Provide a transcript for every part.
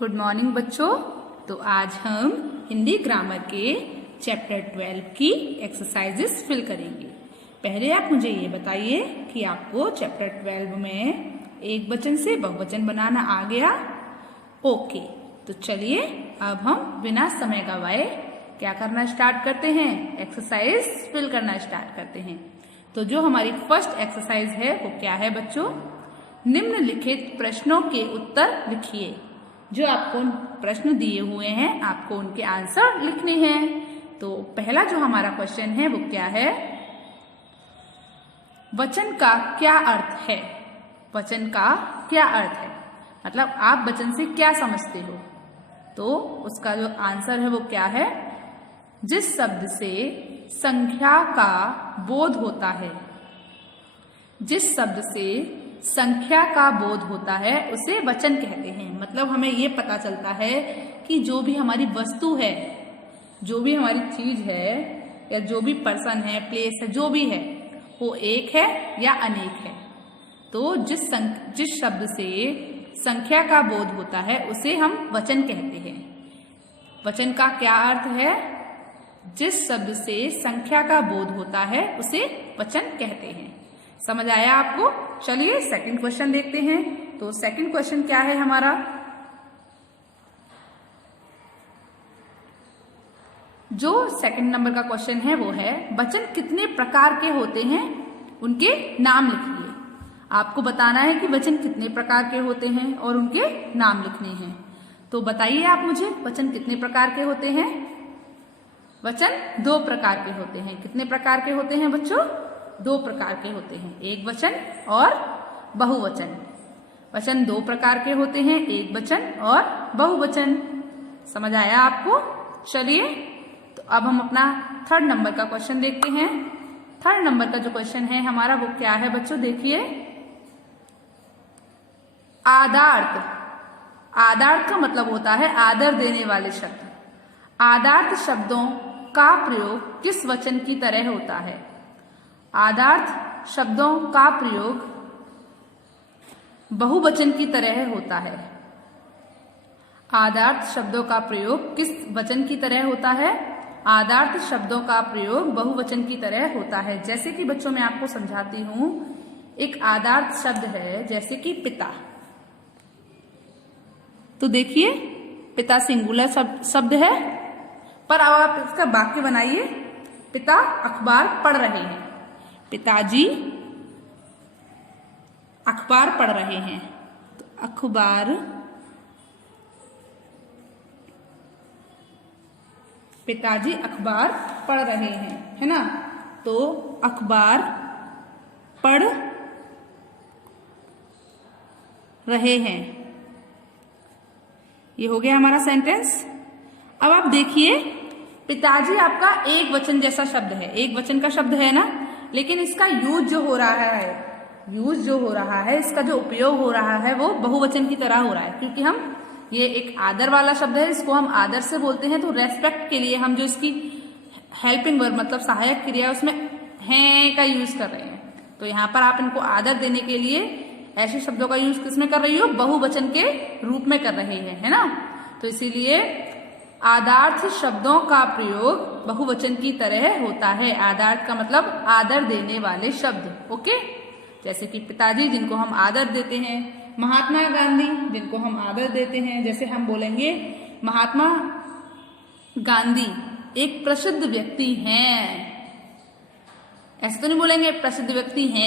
Good morning बच्चों। तो आज हम हिंदी ग्रामर के चैप्टर 12 की एक्सरसाइजेस फिल करेंगे। पहले आप मुझे ये बताइए कि आपको चैप्टर 12 में एक वचन से बहुवचन बनाना आ गया? ओके, तो चलिए अब हम बिना समय गवाए क्या करना स्टार्ट करते हैं, एक्सरसाइज फिल करना स्टार्ट करते हैं। तो जो हमारी फर्स्ट एक्सरसाइज है वो क्या है बच्चों? निम्नलिखित प्रश्नों के उत्तर लिखिए। जो आपको प्रश्न दिए हुए हैं आपको उनके आंसर लिखने हैं। तो पहला जो हमारा क्वेश्चन है वो क्या है? वचन का क्या अर्थ है? वचन का क्या अर्थ है, मतलब आप वचन से क्या समझते हो? तो उसका जो आंसर है वो क्या है? जिस शब्द से संख्या का बोध होता है, जिस शब्द से संख्या का बोध होता है उसे वचन कहते हैं। मतलब हमें ये पता चलता है कि जो भी हमारी वस्तु है, जो भी हमारी चीज है या जो भी पर्सन है, प्लेस है, जो भी है वो एक है या अनेक है। तो जिस शब्द से संख्या का बोध होता है उसे हम वचन कहते हैं। वचन का क्या अर्थ है? जिस शब्द से संख्या का बोध होता है उसे वचन कहते हैं। समझ आया आपको? चलिए सेकंड क्वेश्चन देखते हैं। तो सेकंड क्वेश्चन क्या है हमारा? जो सेकंड नंबर का क्वेश्चन है वो है वचन कितने प्रकार के होते हैं, उनके नाम लिखिए। आपको बताना है कि वचन कितने प्रकार के होते हैं और उनके नाम लिखने हैं। तो बताइए आप मुझे, वचन कितने प्रकार के होते हैं? वचन 2 प्रकार के होते हैं। कितने प्रकार के होते हैं बच्चों? 2 प्रकार के होते हैं, एक वचन और बहुवचन। वचन 2 प्रकार के होते हैं, एक वचन और बहुवचन। समझ आया आपको? चलिए तो अब हम अपना थर्ड नंबर का क्वेश्चन देखते हैं। थर्ड नंबर का जो क्वेश्चन है हमारा वो क्या है बच्चों? देखिए, आदार्थ। आदार्थ का मतलब होता है आदर देने वाले शब्द। आदार्थ शब्दों का प्रयोग किस वचन की तरह होता है? आदार्थ शब्दों का प्रयोग बहुवचन की तरह होता है। आदार्थ शब्दों का प्रयोग किस वचन की तरह होता है? आदार्थ शब्दों का प्रयोग बहुवचन की तरह होता है। जैसे कि बच्चों मैं आपको समझाती हूं, एक आदार्थ शब्द है जैसे कि पिता। तो देखिए पिता सिंगुलर शब्द है, पर अब आप इसका वाक्य बनाइए। पिता अखबार पढ़ रहे हैं। पिताजी अखबार पढ़ रहे हैं। तो अखबार, पिताजी अखबार पढ़ रहे हैं, है ना? तो अखबार पढ़ रहे हैं, ये हो गया हमारा सेंटेंस। अब आप देखिए, पिताजी आपका एक वचन जैसा शब्द है, एक वचन का शब्द है ना, लेकिन इसका यूज जो हो रहा है, इसका जो उपयोग हो रहा है वो बहुवचन की तरह हो रहा है। क्योंकि हम ये एक आदर वाला शब्द है, इसको हम आदर से बोलते हैं। तो रेस्पेक्ट के लिए हम जो इसकी हेल्पिंग वर्ब मतलब सहायक क्रिया उसमें हैं का यूज कर रहे हैं। तो यहाँ पर आप इनको आदर देने के लिए ऐसे शब्दों का यूज किसमें कर रही हो? बहुवचन के रूप में कर रहे हैं, है ना? तो इसीलिए आदार्थ शब्दों का प्रयोग बहुवचन की तरह होता है। आदार्थ का मतलब आदर देने वाले शब्द। ओके, जैसे कि पिताजी जिनको हम आदर देते हैं, महात्मा गांधी जिनको हम आदर देते हैं। जैसे हम बोलेंगे महात्मा गांधी एक प्रसिद्ध व्यक्ति हैं, ऐसे तो नहीं बोलेंगे प्रसिद्ध व्यक्ति है,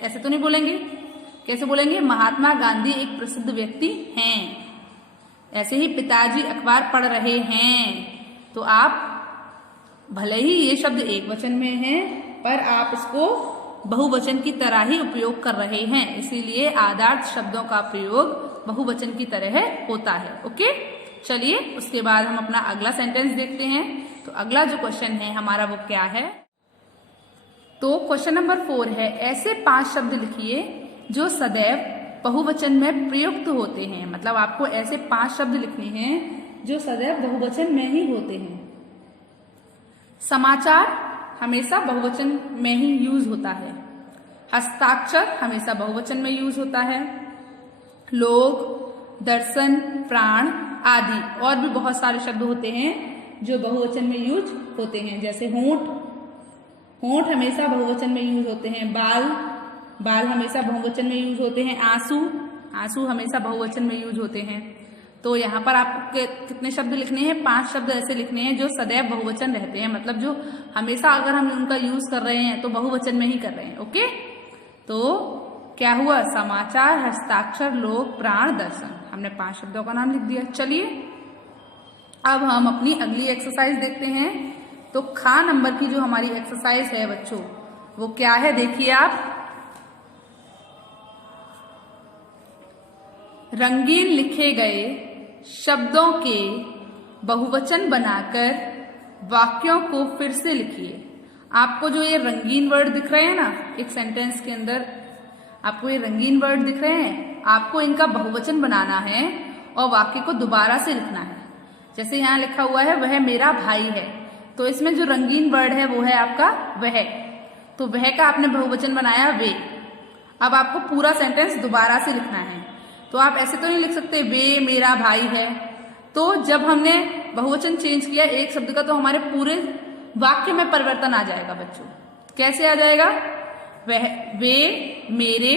ऐसे तो नहीं बोलेंगे। कैसे बोलेंगे? महात्मा गांधी एक प्रसिद्ध व्यक्ति हैं। ऐसे ही पिताजी अखबार पढ़ रहे हैं। तो आप भले ही ये शब्द एक वचन में है, पर आप इसको बहुवचन की तरह ही उपयोग कर रहे हैं। इसीलिए आदार्थ शब्दों का प्रयोग बहुवचन की तरह होता है। ओके, चलिए उसके बाद हम अपना अगला सेंटेंस देखते हैं। तो अगला जो क्वेश्चन है हमारा वो क्या है? तो क्वेश्चन नंबर 4 है, ऐसे 5 शब्द लिखिए जो सदैव बहुवचन में प्रयुक्त होते हैं। मतलब आपको ऐसे 5 शब्द लिखने हैं जो सदैव बहुवचन में ही होते हैं। समाचार हमेशा बहुवचन में ही यूज होता है। हस्ताक्षर हमेशा बहुवचन में यूज होता है। लोग, दर्शन, प्राण आदि। और भी बहुत सारे शब्द होते हैं जो बहुवचन में यूज होते हैं, जैसे होंठ, होंठ हमेशा बहुवचन में यूज होते हैं। बाल, बाल हमेशा बहुवचन में यूज होते हैं। आंसू, आंसू हमेशा बहुवचन में यूज होते हैं। तो यहाँ पर आपको कितने शब्द लिखने हैं? 5 शब्द ऐसे लिखने हैं जो सदैव बहुवचन रहते हैं, मतलब जो हमेशा अगर हम उनका यूज कर रहे हैं तो बहुवचन में ही कर रहे हैं। ओके, तो क्या हुआ? समाचार, हस्ताक्षर, लोक, प्राण, दर्शन। हमने 5 शब्दों का नाम लिख दिया। चलिए अब हम अपनी अगली एक्सरसाइज देखते हैं। तो खा नंबर की जो हमारी एक्सरसाइज है बच्चों, वो क्या है? देखिए आप, रंगीन लिखे गए शब्दों के बहुवचन बनाकर वाक्यों को फिर से लिखिए। आपको जो ये रंगीन वर्ड दिख रहे हैं ना, एक सेंटेंस के अंदर आपको ये रंगीन वर्ड दिख रहे हैं, आपको इनका बहुवचन बनाना है और वाक्य को दोबारा से लिखना है। जैसे यहाँ लिखा हुआ है वह मेरा भाई है, तो इसमें जो रंगीन वर्ड है वो है आपका वह, तो वह का आपने बहुवचन बनाया वे। अब आपको पूरा सेंटेंस दोबारा से लिखना है। तो आप ऐसे तो नहीं लिख सकते वे मेरा भाई है। तो जब हमने बहुवचन चेंज किया एक शब्द का, तो हमारे पूरे वाक्य में परिवर्तन आ जाएगा बच्चों। कैसे आ जाएगा? वह, वे मेरे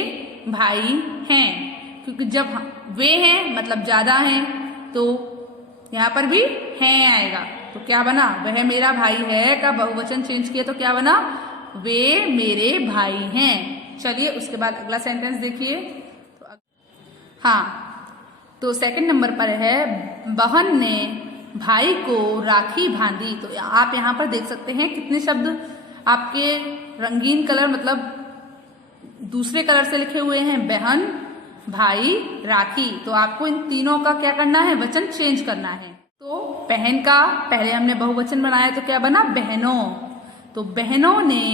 भाई हैं, क्योंकि जब वे हैं मतलब ज्यादा हैं, तो यहाँ पर भी हैं आएगा। तो क्या बना? वह मेरा भाई है का बहुवचन चेंज किया तो क्या बना? वे मेरे भाई हैं। चलिए उसके बाद अगला सेंटेंस देखिए। हाँ, तो सेकंड नंबर पर है बहन ने भाई को राखी बांधी। तो आप यहाँ पर देख सकते हैं कितने शब्द आपके रंगीन कलर मतलब दूसरे कलर से लिखे हुए हैं। बहन, भाई, राखी। तो आपको इन तीनों का क्या करना है? वचन चेंज करना है। तो बहन का पहले हमने बहुवचन बनाया तो क्या बना? बहनों। तो बहनों ने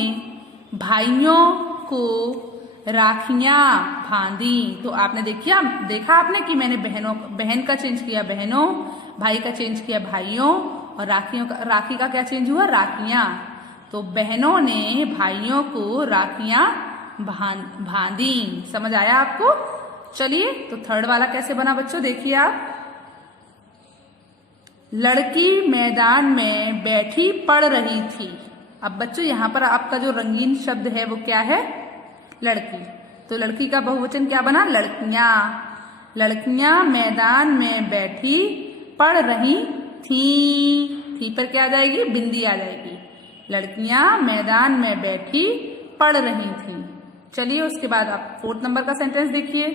भाइयों को राखियां बांधी। तो आपने देखा आपने कि मैंने बहन का चेंज किया बहनों, भाई का चेंज किया भाइयों, और राखी का क्या चेंज हुआ? राखियां। तो बहनों ने भाइयों को राखियां बांधी। समझ आया आपको? चलिए तो थर्ड वाला कैसे बना बच्चों, देखिए आप। लड़की मैदान में बैठी पढ़ रही थी। अब बच्चों यहाँ पर आपका जो रंगीन शब्द है वो क्या है? लड़की। तो लड़की का बहुवचन क्या बना? लड़कियां। लड़कियां मैदान में बैठी पढ़ रही थी पर क्या आ जाएगी? बिंदी आ जाएगी। लड़कियां मैदान में बैठी पढ़ रही थी। चलिए उसके बाद आप 4 नंबर का सेंटेंस देखिए।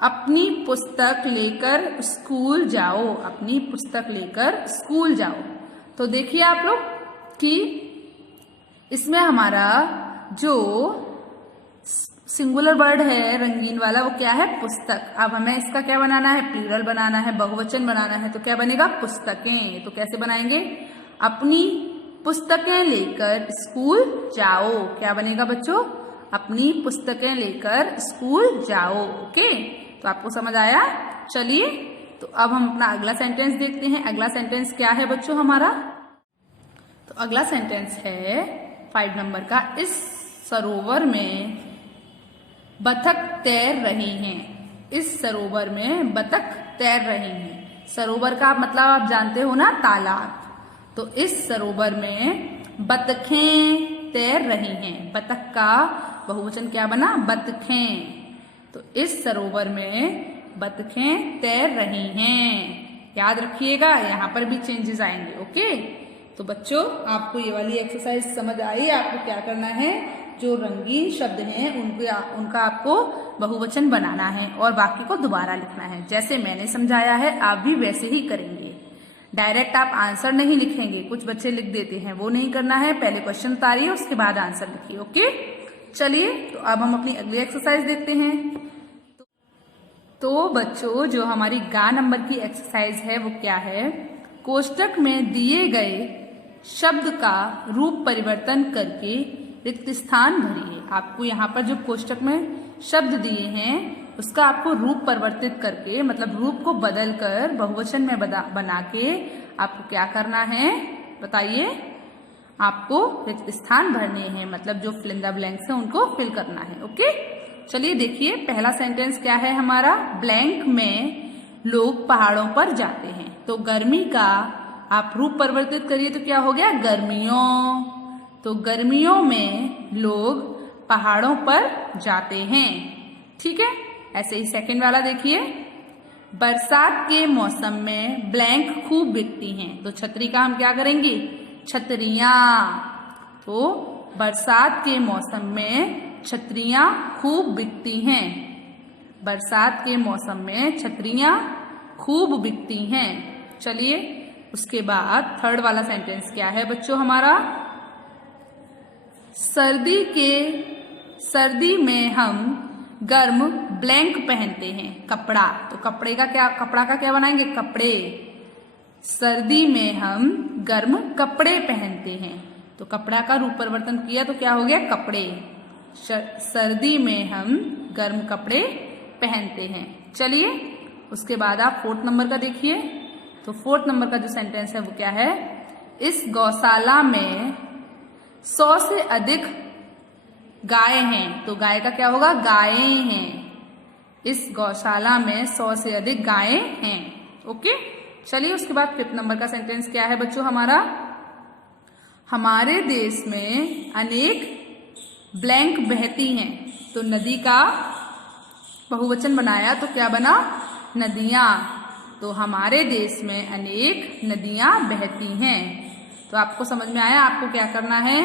अपनी पुस्तक लेकर स्कूल जाओ। अपनी पुस्तक लेकर स्कूल जाओ। तो देखिए आप लोग कि इसमें हमारा जो सिंगुलर वर्ड है रंगीन वाला वो क्या है? पुस्तक। अब हमें इसका क्या बनाना है? प्लूरल बनाना है, बहुवचन बनाना है। तो क्या बनेगा? पुस्तकें। तो कैसे बनाएंगे? अपनी पुस्तकें लेकर स्कूल जाओ। क्या बनेगा बच्चों? अपनी पुस्तकें लेकर स्कूल जाओ। ओके, तो आपको समझ आया? चलिए तो अब हम अपना अगला सेंटेंस देखते हैं। अगला सेंटेंस क्या है बच्चों हमारा? तो अगला सेंटेंस है 5 नंबर का। इस सरोवर में बतख तैर रही हैं। इस सरोवर में बतख तैर रही हैं। सरोवर का मतलब आप जानते हो ना, तालाब। तो इस सरोवर में बतखें तैर रही हैं। बतख का बहुवचन क्या बना? बतखें। तो इस सरोवर में बतखें तैर रही हैं। याद रखिएगा, यहाँ पर भी चेंजेस आएंगे। ओके, तो बच्चों आपको ये वाली एक्सरसाइज समझ आई? आपको क्या करना है? जो रंगीन शब्द हैं उनका आपको बहुवचन बनाना है और वाक्य को दोबारा लिखना है। जैसे मैंने समझाया है आप भी वैसे ही करेंगे। डायरेक्ट आप आंसर नहीं लिखेंगे, कुछ बच्चे लिख देते हैं, वो नहीं करना है। पहले क्वेश्चन उतारिए उसके बाद आंसर लिखिए। ओके, चलिए तो अब हम अपनी अगली एक्सरसाइज देखते हैं। तो बच्चों जो हमारी गा नंबर की एक्सरसाइज है वो क्या है? कोष्टक में दिए गए शब्द का रूप परिवर्तन करके रिक्त स्थान भरिए। आपको यहाँ पर जो कोष्टक में शब्द दिए हैं उसका आपको रूप परिवर्तित करके, मतलब रूप को बदलकर बहुवचन में बना के आपको क्या करना है बताइए? आपको रिक्त स्थान भरने हैं, मतलब जो फिल इन द ब्लैंक्स है उनको फिल करना है। ओके, चलिए देखिए पहला सेंटेंस क्या है हमारा? ब्लैंक में लोग पहाड़ों पर जाते हैं। तो गर्मी का आप रूप परिवर्तित करिए तो क्या हो गया, गर्मियों। तो गर्मियों में लोग पहाड़ों पर जाते हैं। ठीक है, ऐसे ही सेकंड वाला देखिए, बरसात के मौसम में ब्लैंक खूब बिकती हैं। तो छतरी का हम क्या करेंगे, छतरियां। तो बरसात के मौसम में छतरियां खूब बिकती हैं। बरसात के मौसम में छतरियां खूब बिकती हैं। चलिए उसके बाद थर्ड वाला सेंटेंस क्या है बच्चों हमारा, सर्दी में हम गर्म ब्लैंक पहनते हैं, कपड़ा। तो कपड़ा का क्या बनाएंगे, कपड़े। सर्दी में हम गर्म कपड़े पहनते हैं। तो कपड़ा का रूप परिवर्तन किया तो क्या हो गया, कपड़े। सर्दी में हम गर्म कपड़े पहनते हैं। चलिए उसके बाद आप फोर्थ नंबर का देखिए। तो फोर्थ नंबर का जो सेंटेंस है वो क्या है, इस गौशाला में 100 से अधिक गाय हैं। तो गाय का क्या होगा, गायें हैं। इस गौशाला में 100 से अधिक गायें हैं। ओके, चलिए उसके बाद फिफ्थ नंबर का सेंटेंस क्या है बच्चों हमारा, हमारे देश में अनेक ब्लैंक बहती हैं। तो नदी का बहुवचन बनाया तो क्या बना, नदियां। तो हमारे देश में अनेक नदियां बहती हैं। तो आपको समझ में आया, आपको क्या करना है,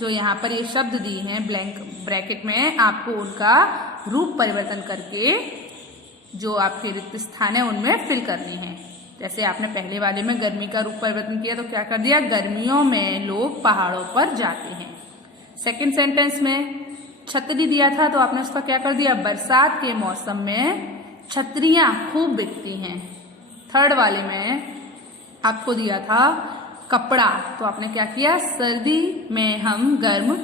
जो यहाँ पर ये शब्द दी हैं ब्लैंक ब्रैकेट में, आपको उनका रूप परिवर्तन करके जो आपके रिक्त स्थान है उनमें फिल करनी है। जैसे आपने पहले वाले में गर्मी का रूप परिवर्तन किया तो क्या कर दिया, गर्मियों में लोग पहाड़ों पर जाते हैं। सेकंड सेंटेंस में छतरी दिया था तो आपने उसका क्या कर दिया, बरसात के मौसम में छतरियां खूब बिकती हैं। थर्ड वाले में आपको दिया था कपड़ा, तो आपने क्या किया, सर्दी में हम गर्म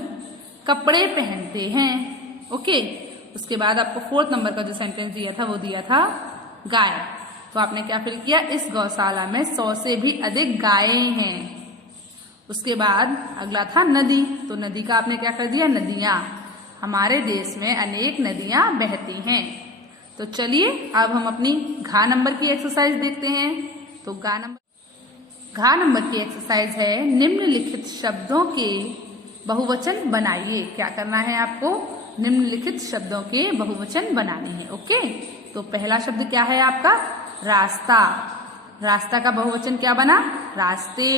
कपड़े पहनते हैं। ओके, उसके बाद आपको फोर्थ नंबर का जो सेंटेंस दिया था वो दिया था गाय। तो आपने क्या फिल किया, इस गौशाला में 100 से भी अधिक गायें हैं। उसके बाद अगला था नदी। तो नदी का आपने क्या कर दिया, नदियां। हमारे देश में अनेक नदियां बहती हैं। तो चलिए अब हम अपनी घा नंबर की एक्सरसाइज देखते हैं। तो घा नंबर की एक्सरसाइज है, निम्नलिखित शब्दों के बहुवचन बनाइए। क्या करना है आपको, निम्नलिखित शब्दों के बहुवचन बनाने हैं। ओके, तो पहला शब्द क्या है आपका, रास्ता। रास्ता का बहुवचन क्या बना, रास्ते।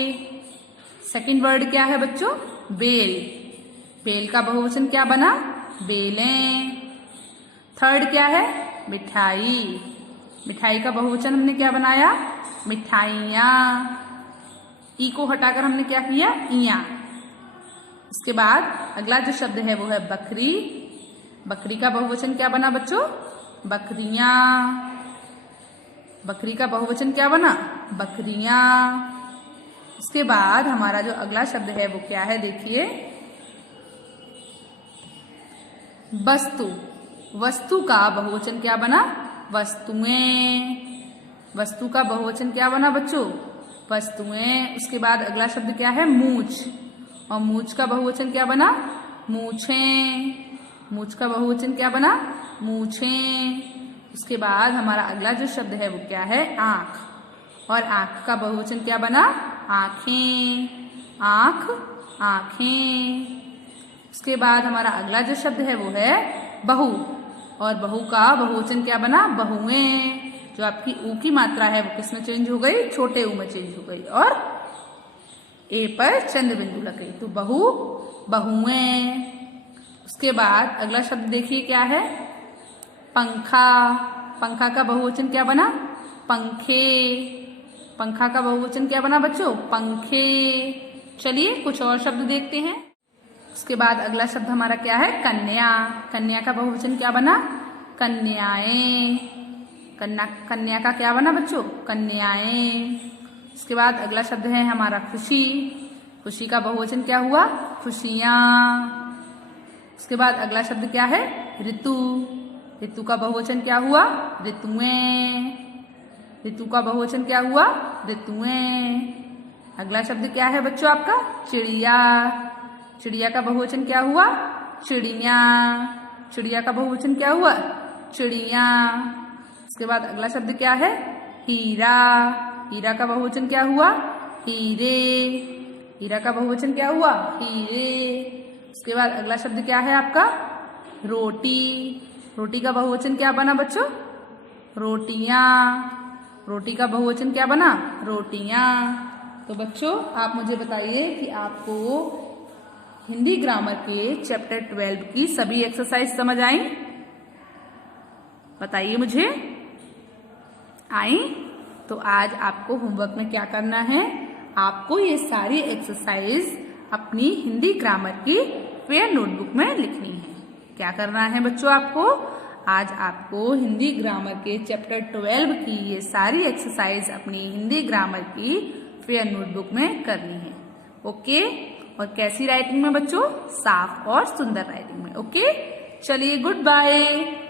सेकंड वर्ड क्या है बच्चों, बेल। बेल का बहुवचन क्या बना, बेलें। थर्ड क्या है, मिठाई। मिठाई का बहुवचन हमने क्या बनाया, मिठाइयाँ। ई को हटाकर हमने क्या किया, इया। इसके बाद अगला जो शब्द है वो है बकरी। बकरी का बहुवचन क्या बना बच्चों, बकरियां। बकरी का बहुवचन क्या बना, बकरियां। इसके बाद हमारा जो अगला शब्द है वो क्या है, देखिए वस्तु। वस्तु का बहुवचन क्या बना, वस्तुएं। वस्तु का बहुवचन क्या बना बच्चों, वस्तुएं। उसके बाद अगला शब्द क्या है, मूछ। और मूछ का बहुवचन क्या बना, मूछें। मूछ का बहुवचन क्या बना, मूछें। उसके बाद हमारा अगला जो शब्द है वो क्या है, आंख। और आंख का बहुवचन क्या बना, आंखें। आंख, आंखें। उसके बाद हमारा अगला जो शब्द है वो है बहु। और बहु का बहुवचन क्या बना, बहुएं। जो आपकी ऊ की मात्रा है वो किसमें चेंज हो गई, छोटे ऊ में चेंज हो गई और ए पर चंद्र बिंदु लग गई। तो बहु, बहुएं। उसके बाद अगला शब्द देखिए क्या है, पंखा। पंखा का बहुवचन क्या बना, पंखे। पंखा का बहुवचन क्या बना बच्चों, पंखे। चलिए कुछ और शब्द देखते हैं। उसके बाद अगला शब्द हमारा क्या है, कन्या। कन्या का बहुवचन क्या बना, कन्याएं। कन्या का क्या बना बच्चों, कन्याएं। उसके बाद अगला शब्द है हमारा खुशी। खुशी का बहुवचन क्या हुआ, खुशियां। उसके बाद अगला शब्द क्या है, ऋतु। ऋतु का बहुवचन क्या हुआ, ऋतुएं। ऋतु का बहुवचन क्या हुआ, ऋतुएं। अगला शब्द क्या है बच्चों आपका, चिड़िया। चिड़िया का बहुवचन क्या हुआ, चिड़िया। चिड़िया का बहुवचन क्या हुआ, चिड़िया। उसके बाद अगला शब्द क्या है, हीरा। हीरा का बहुवचन क्या हुआ? हीरे। हीरा का बहुवचन क्या हुआ? हीरे। उसके बाद अगला शब्द क्या है आपका? रोटी। रोटी का बहुवचन क्या बना बच्चों? रोटियां। रोटी का बहुवचन क्या बना? रोटियां। तो बच्चों आप मुझे बताइए कि आपको हिंदी ग्रामर के चैप्टर 12 की सभी एक्सरसाइज समझ आई? बताइए मुझे, आई? तो आज आपको होमवर्क में क्या करना है? आपको ये सारी एक्सरसाइज अपनी हिंदी ग्रामर की फेयर नोटबुक में लिखनी है। क्या करना है बच्चों आपको? आज आपको हिंदी ग्रामर के चैप्टर 12 की ये सारी एक्सरसाइज अपनी हिंदी ग्रामर की फेयर नोटबुक में करनी है। ओके? और कैसी राइटिंग में बच्चों? साफ और सुंदर राइटिंग में। ओके? चलिए, गुड बाय।